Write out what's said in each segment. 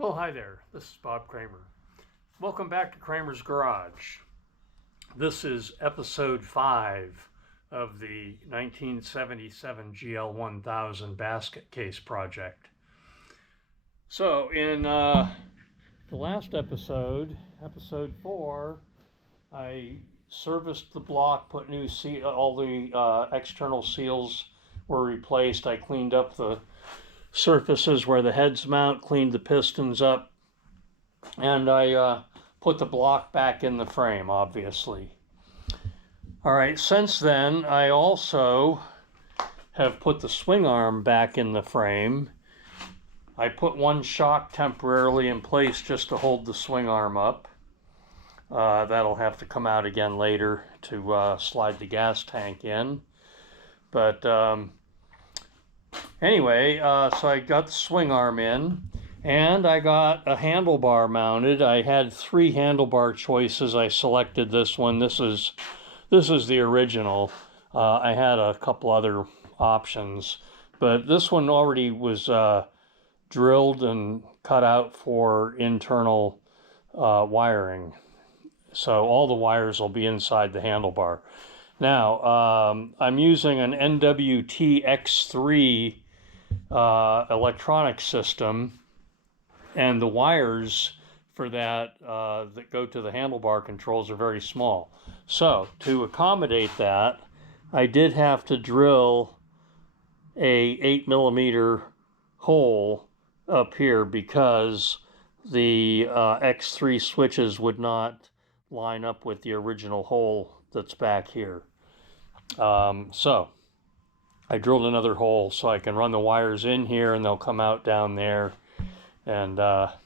Well, hi there. This is Bob Kramer. Welcome back to Kramer's Garage. This is episode 5 of the 1977 GL1000 basket case project. So in the last episode, episode 4, I serviced the block, put new all the external seals were replaced. I cleaned up the surfaces where the heads mount, cleaned the pistons up, and I put the block back in the frame, obviously. All right, since then, I also have put the swing arm back in the frame. I put one shock temporarily in place just to hold the swing arm up. That'll have to come out again later to slide the gas tank in. But anyway, so I got the swing arm in, and I got a handlebar mounted. I had 3 handlebar choices. I selected this one. This is the original. I had a couple other options, but this one already was drilled and cut out for internal wiring. So all the wires will be inside the handlebar. Now, I'm using an NWT X3 electronic system, and the wires for that that go to the handlebar controls are very small. So to accommodate that, I did have to drill a 8mm hole up here because the X3 switches would not line up with the original hole that's back here. So I drilled another hole so I can run the wires in here and they'll come out down there, and that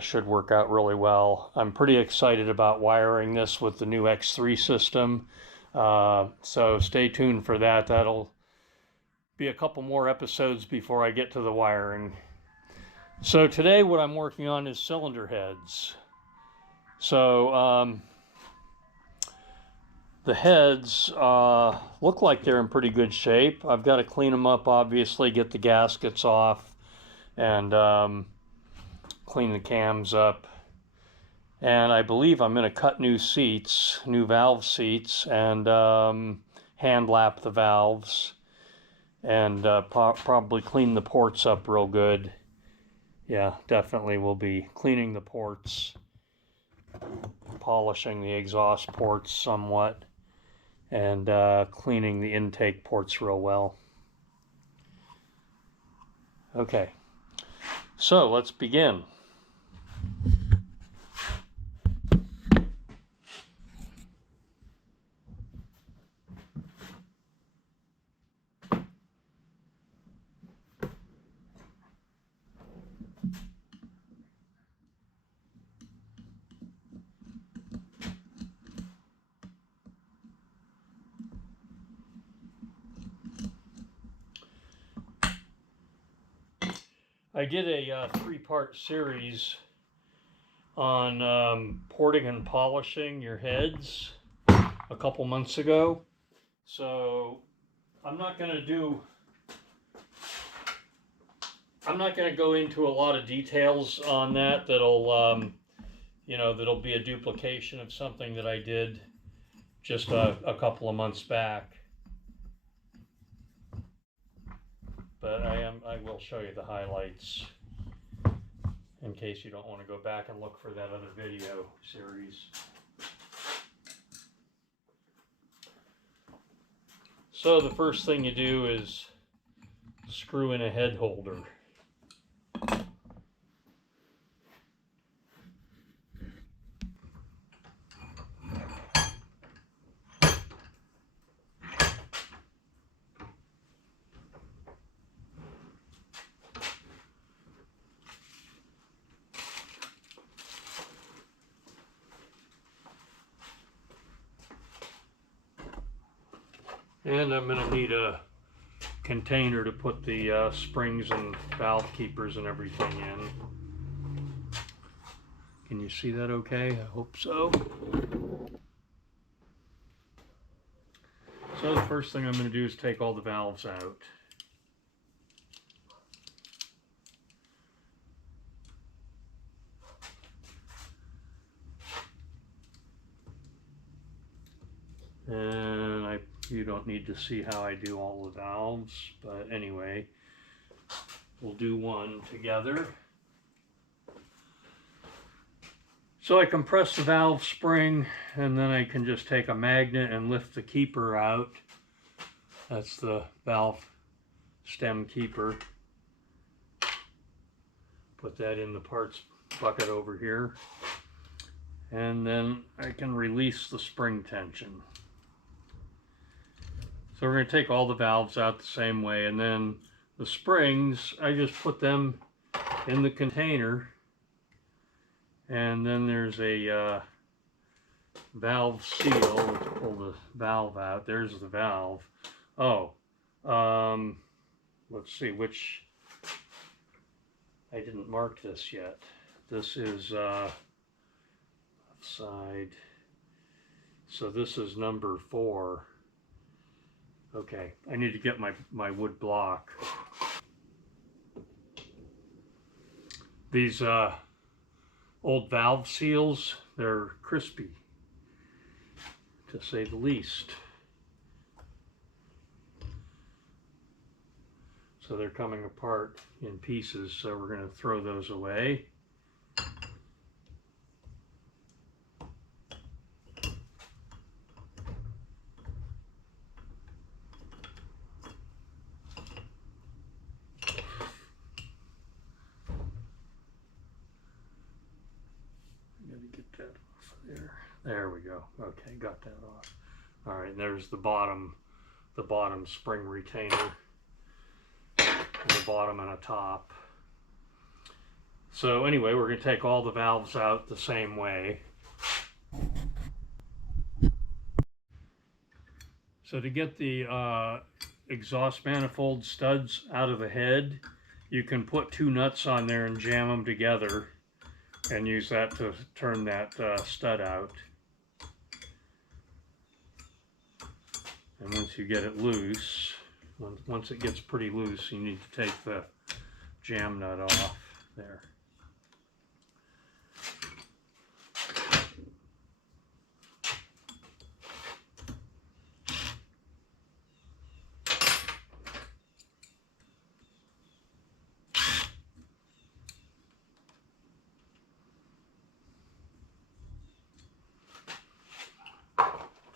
should work out really well. I'm pretty excited about wiring this with the new X3 system, so stay tuned for that. That'll be a couple more episodes before I get to the wiring. So today what I'm working on is cylinder heads. So the heads look like they're in pretty good shape. I've got to clean them up, obviously, get the gaskets off, and clean the cams up. And I believe I'm going to cut new seats, new valve seats, and hand lap the valves, and probably clean the ports up real good. Yeah, definitely will be cleaning the ports, polishing the exhaust ports somewhat, and cleaning the intake ports real well. Okay, so let's begin. I did a 3-part series on porting and polishing your heads a couple months ago. So I'm not going to go into a lot of details on that. That'll be a duplication of something that I did just a couple of months back. But I will show you the highlights in case you don't want to go back and look for that other video series. So the first thing you do is screw in a head holder. And I'm going to need a container to put the springs and valve keepers and everything in. Can you see that okay? I hope so. So the first thing I'm going to do is take all the valves out. And you don't need to see how I do all the valves, but anyway, we'll do one together. So I compress the valve spring, and then I can just take a magnet and lift the keeper out. That's the valve stem keeper. Put that in the parts bucket over here. And then I can release the spring tension. So we're going to take all the valves out the same way, and then the springs, I just put them in the container, and then there's a valve seal. Let's pull the valve out. There's the valve. Oh, let's see which, I didn't mark this yet. This is left side, so this is number 4. Okay, I need to get my wood block. These old valve seals, they're crispy, to say the least. So they're coming apart in pieces, so we're going to throw those away. There we go. Okay, got that off. All right, and there's the bottom spring retainer. The bottom and a top. So anyway, we're going to take all the valves out the same way. So to get the exhaust manifold studs out of the head, you can put 2 nuts on there and jam them together and use that to turn that stud out. And once you get it loose, once it gets pretty loose, you need to take the jam nut off there.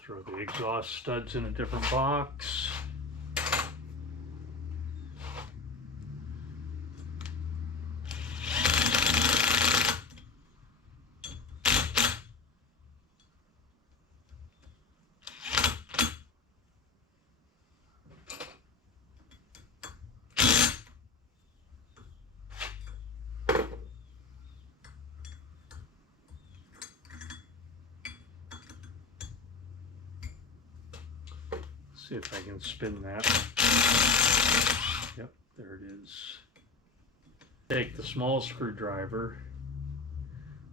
Throw the exhaust studs in a different box. See if I can spin that. Yep, there it is. Take the small screwdriver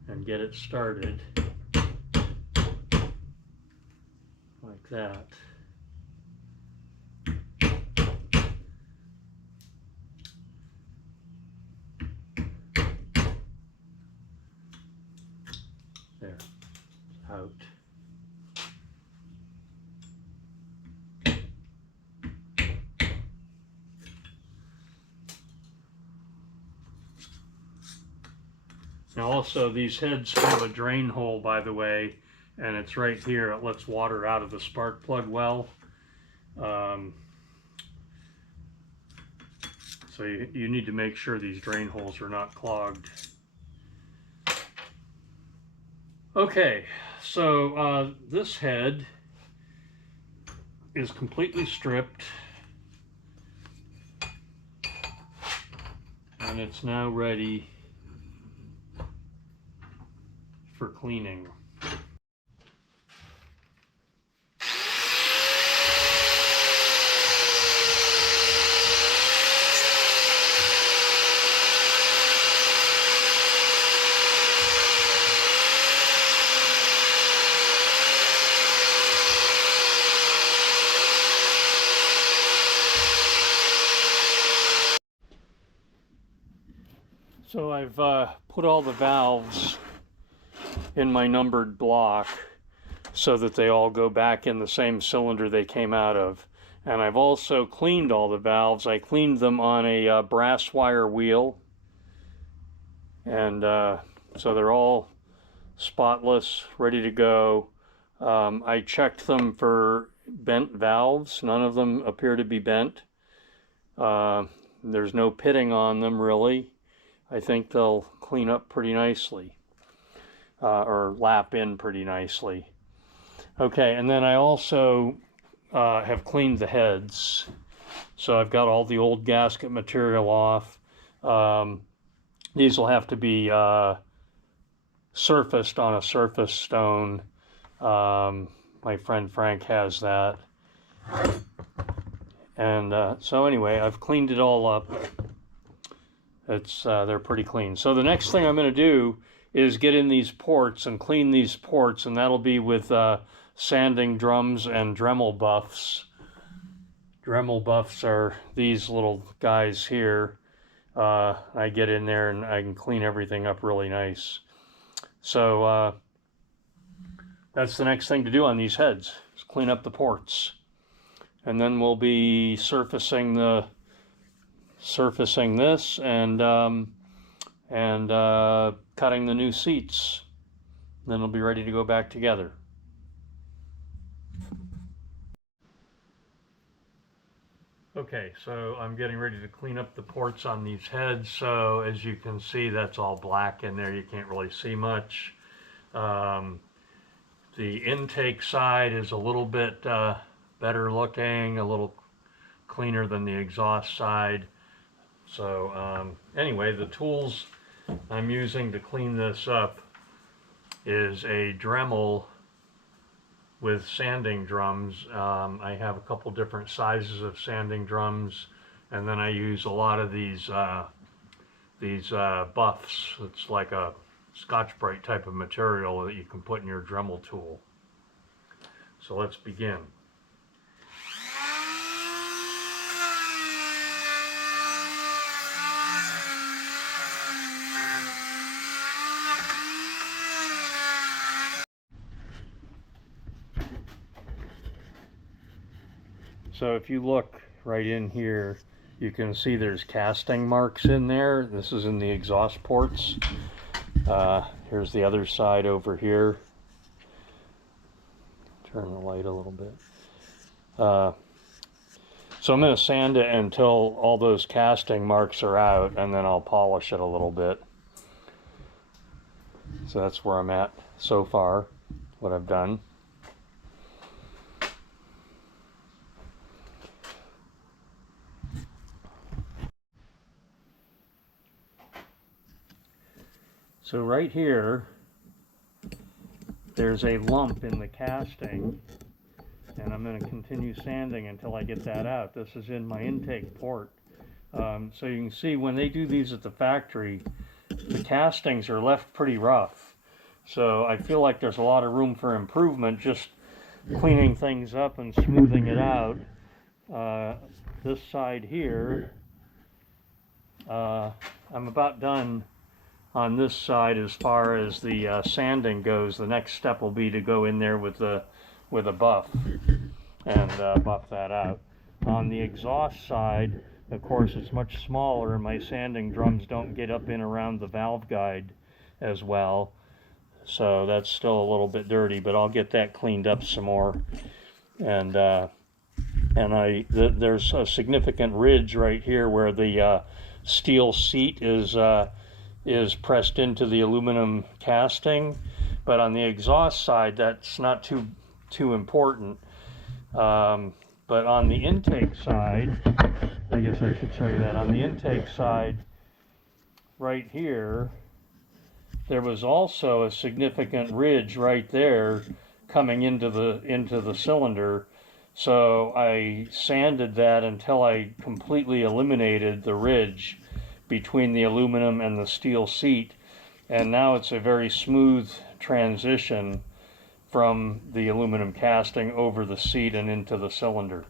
and get it started like that. There, out. Now also, these heads have a drain hole, by the way, and it's right here. It lets water out of the spark plug well. So you need to make sure these drain holes are not clogged. Okay, so this head is completely stripped, and it's now ready for cleaning. So I've put all the valves in my numbered block. so that they all go back in the same cylinder they came out of. And I've also cleaned all the valves. I cleaned them on a brass wire wheel, and so they're all spotless, ready to go. I checked them for bent valves. None of them appear to be bent. There's no pitting on them, really. I think they'll clean up pretty nicely, or lap in pretty nicely. Okay, and then I also have cleaned the heads. So I've got all the old gasket material off. These will have to be surfaced on a surface stone. My friend Frank has that. And so anyway, I've cleaned it all up. They're pretty clean. So the next thing I'm going to do is get in these ports and clean these ports, and that'll be with sanding drums and Dremel buffs. Dremel buffs are these little guys here. I get in there and I can clean everything up really nice. So that's the next thing to do on these heads, is clean up the ports. And then we'll be surfacing this and cutting the new seats. Then it'll be ready to go back together. Okay, so I'm getting ready to clean up the ports on these heads. So as you can see, that's all black in there. You can't really see much. The intake side is a little bit better looking, a little cleaner than the exhaust side. So anyway, the tools I'm using to clean this up is a Dremel with sanding drums. I have a couple different sizes of sanding drums, and then I use a lot of these buffs. It's like a Scotch-Brite type of material that you can put in your Dremel tool. So let's begin. So if you look right in here, you can see there's casting marks in there. This is in the exhaust ports. Here's the other side over here. Turn the light a little bit. So I'm going to sand it until all those casting marks are out, and then I'll polish it a little bit. So that's where I'm at so far, what I've done. So right here, there's a lump in the casting, and I'm going to continue sanding until I get that out. This is in my intake port. So you can see when they do these at the factory, the castings are left pretty rough. So I feel like there's a lot of room for improvement, just cleaning things up and smoothing it out. This side here, I'm about done on this side as far as the sanding goes. The next step will be to go in there with a buff and buff that out. On the exhaust side, of course, it's much smaller, and my sanding drums don't get up in around the valve guide as well. So that's still a little bit dirty, but I'll get that cleaned up some more. And there's a significant ridge right here where the steel seat is pressed into the aluminum casting, but on the exhaust side, that's not too important. But on the intake side, I guess I should show you that. On the intake side, right here, there was also a significant ridge right there coming into the cylinder. So I sanded that until I completely eliminated the ridge between the aluminum and the steel seat, and now it's a very smooth transition from the aluminum casting over the seat and into the cylinder.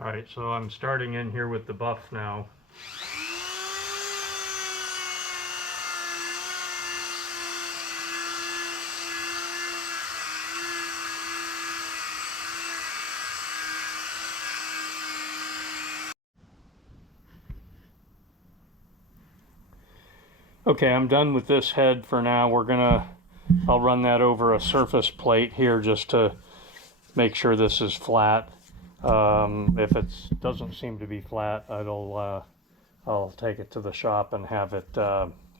Alright, so I'm starting in here with the buff now. Okay, I'm done with this head for now. I'll run that over a surface plate here just to make sure this is flat. If it doesn't seem to be flat, I'll take it to the shop and have it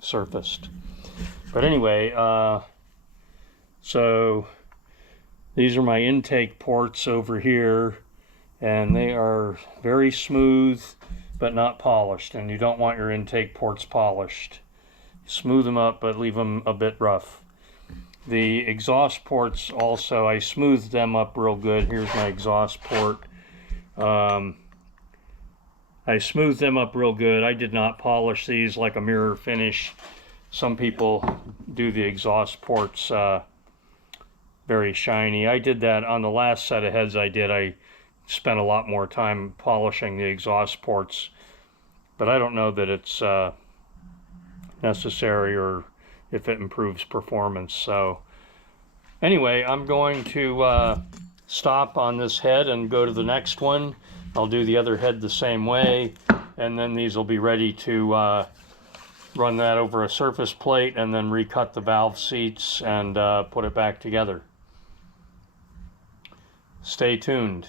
surfaced. But anyway, so these are my intake ports over here, and they are very smooth but not polished, and you don't want your intake ports polished. Smooth them up, but leave them a bit rough. The exhaust ports also, I smoothed them up real good. Here's my exhaust port. I smoothed them up real good. I did not polish these like a mirror finish. Some people do the exhaust ports very shiny. I did that on the last set of heads I did. I spent a lot more time polishing the exhaust ports, but I don't know that it's necessary or if it improves performance. So anyway, I'm going to stop on this head and go to the next one. I'll do the other head the same way, and then these will be ready to run that over a surface plate and then recut the valve seats and put it back together. Stay tuned.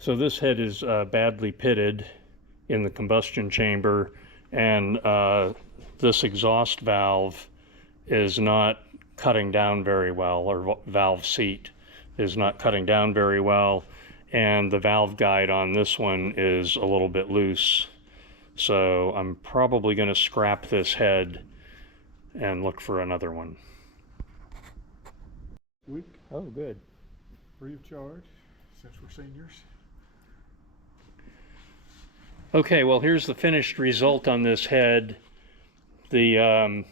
So this head is badly pitted in the combustion chamber, and this exhaust valve is not cutting down very well, or valve seat is not cutting down very well, and the valve guide on this one is a little bit loose. So I'm probably going to scrap this head and look for another one. Week Oh, good. free of charge, since we're seniors. Okay, well, here's the finished result on this head. The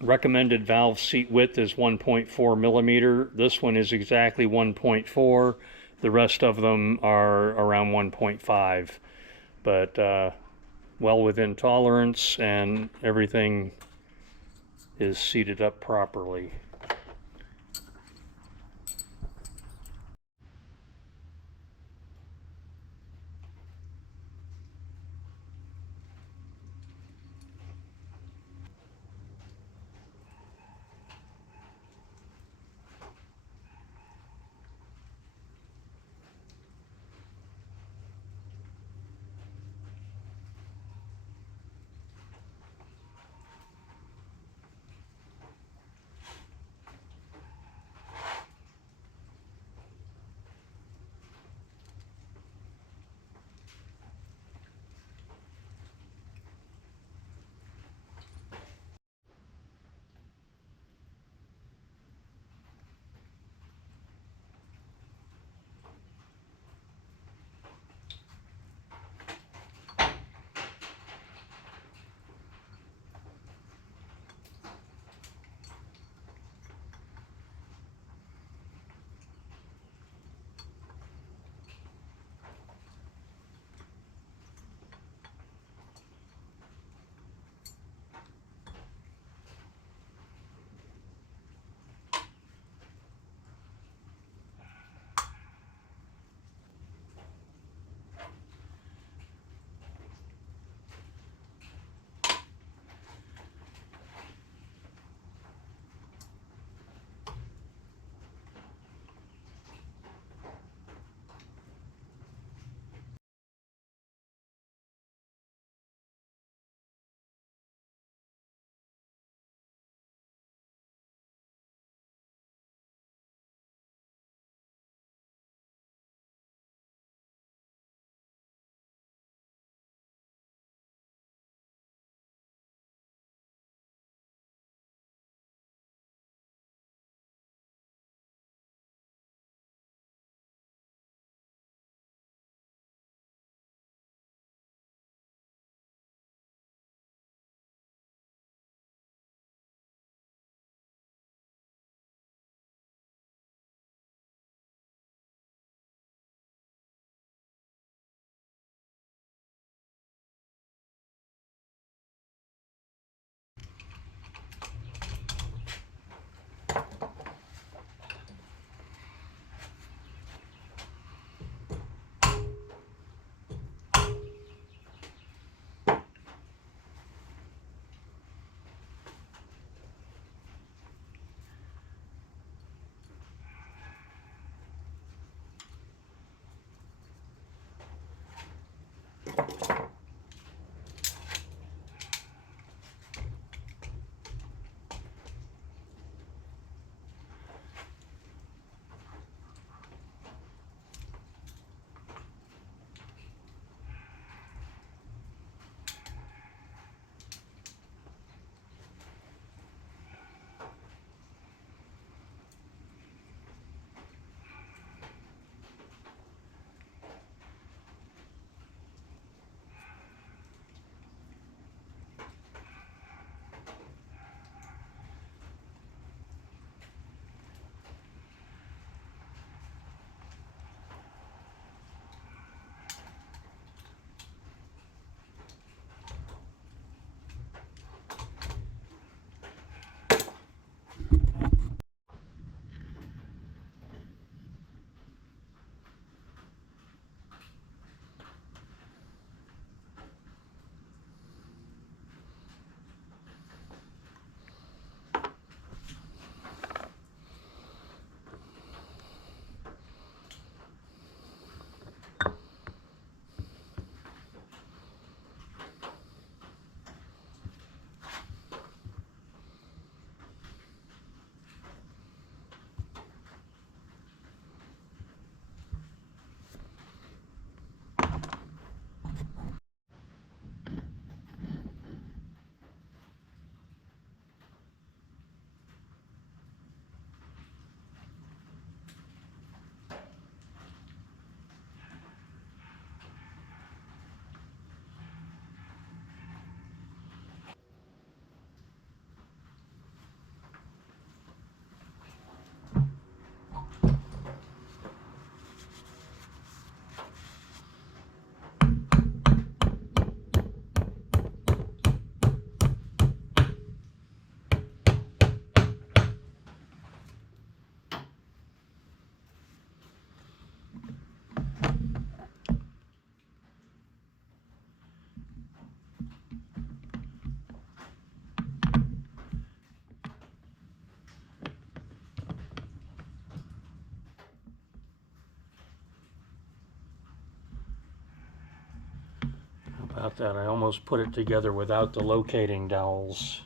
recommended valve seat width is 1.4 millimeter. This one is exactly 1.4. The rest of them are around 1.5, but well within tolerance, and everything is seated up properly. About that, I almost put it together without the locating dowels.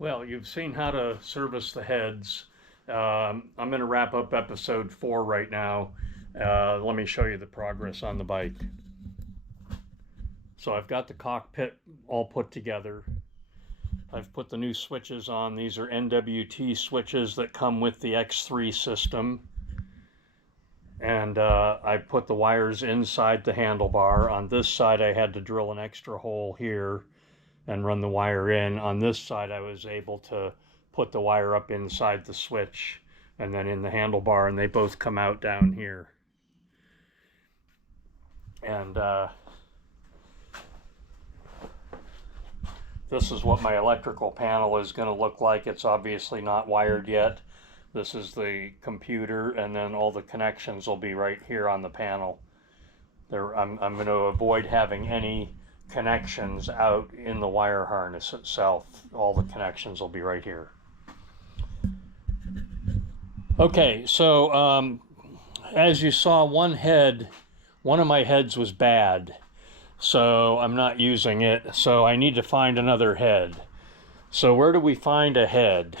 Well, you've seen how to service the heads. I'm going to wrap up episode 4 right now. Let me show you the progress on the bike. So I've got the cockpit all put together. I've put the new switches on. These are NWT switches that come with the X3 system. And I put the wires inside the handlebar. On this side, I had to drill an extra hole here and run the wire in. On this side, I was able to put the wire up inside the switch and then in the handlebar, and they both come out down here. And this is what my electrical panel is going to look like. It's obviously not wired yet. This is the computer, and then all the connections will be right here on the panel. I'm going to avoid having any connections out in the wire harness itself. All the connections will be right here. Okay, so as you saw, one of my heads was bad, so I'm not using it, so I need to find another head. So where do we find a head?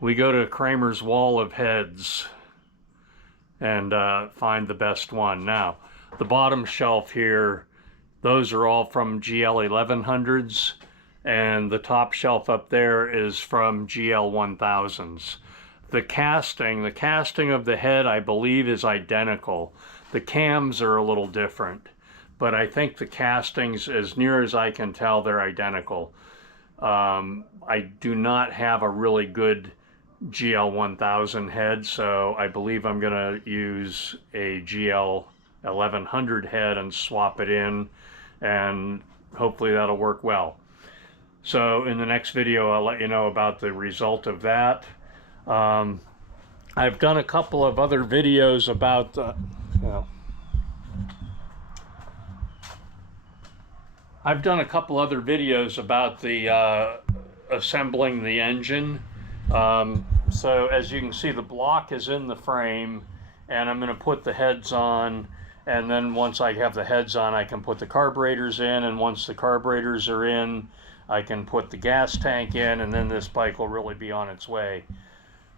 We go to Kramer's wall of heads and find the best one. Now, the bottom shelf here, those are all from GL1100s, and the top shelf up there is from GL1000s. The casting of the head, I believe, is identical. The cams are a little different, but I think the castings, as near as I can tell, they're identical. I do not have a really good GL1000 head, so I believe I'm going to use a GL1100 head and swap it in, and hopefully that'll work well. So in the next video, I'll let you know about the result of that. I've done a couple of other videos about assembling the engine. So as you can see, the block is in the frame, and I'm going to put the heads on, and then once I have the heads on, I can put the carburetors in, and once the carburetors are in, I can put the gas tank in, and then this bike will really be on its way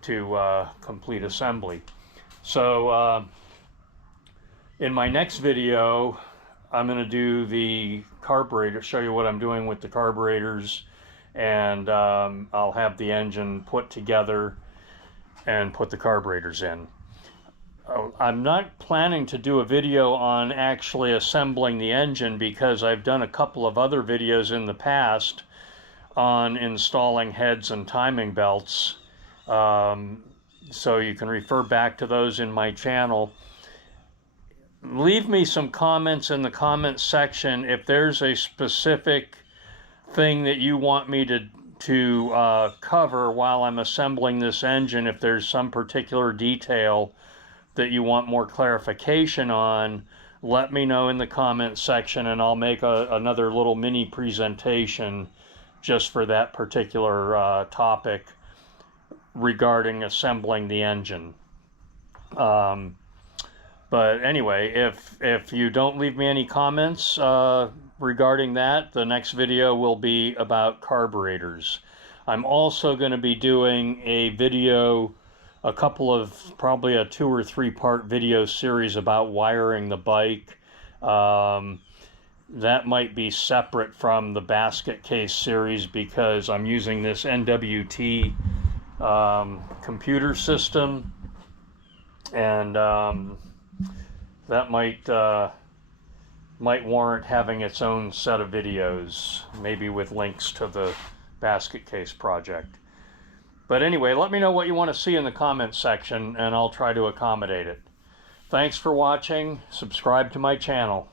to complete assembly. So in my next video, I'm going to do the carburetor, show you what I'm doing with the carburetors, and I'll have the engine put together and put the carburetors in. I'm not planning to do a video on actually assembling the engine because I've done a couple of other videos in the past on installing heads and timing belts. So you can refer back to those in my channel. Leave me some comments in the comments section if there's a specific thing that you want me to cover while I'm assembling this engine. If there's some particular detail that you want more clarification on, let me know in the comments section, and I'll make another little mini presentation just for that particular topic regarding assembling the engine. But anyway, if you don't leave me any comments regarding that, the next video will be about carburetors. I'm also going to be doing a video, probably a 2 or 3 part video series about wiring the bike. That might be separate from the basket case series because I'm using this NWT computer system, and that might warrant having its own set of videos, maybe with links to the basket case project. But anyway, let me know what you want to see in the comments section, and I'll try to accommodate it. Thanks for watching. Subscribe to my channel.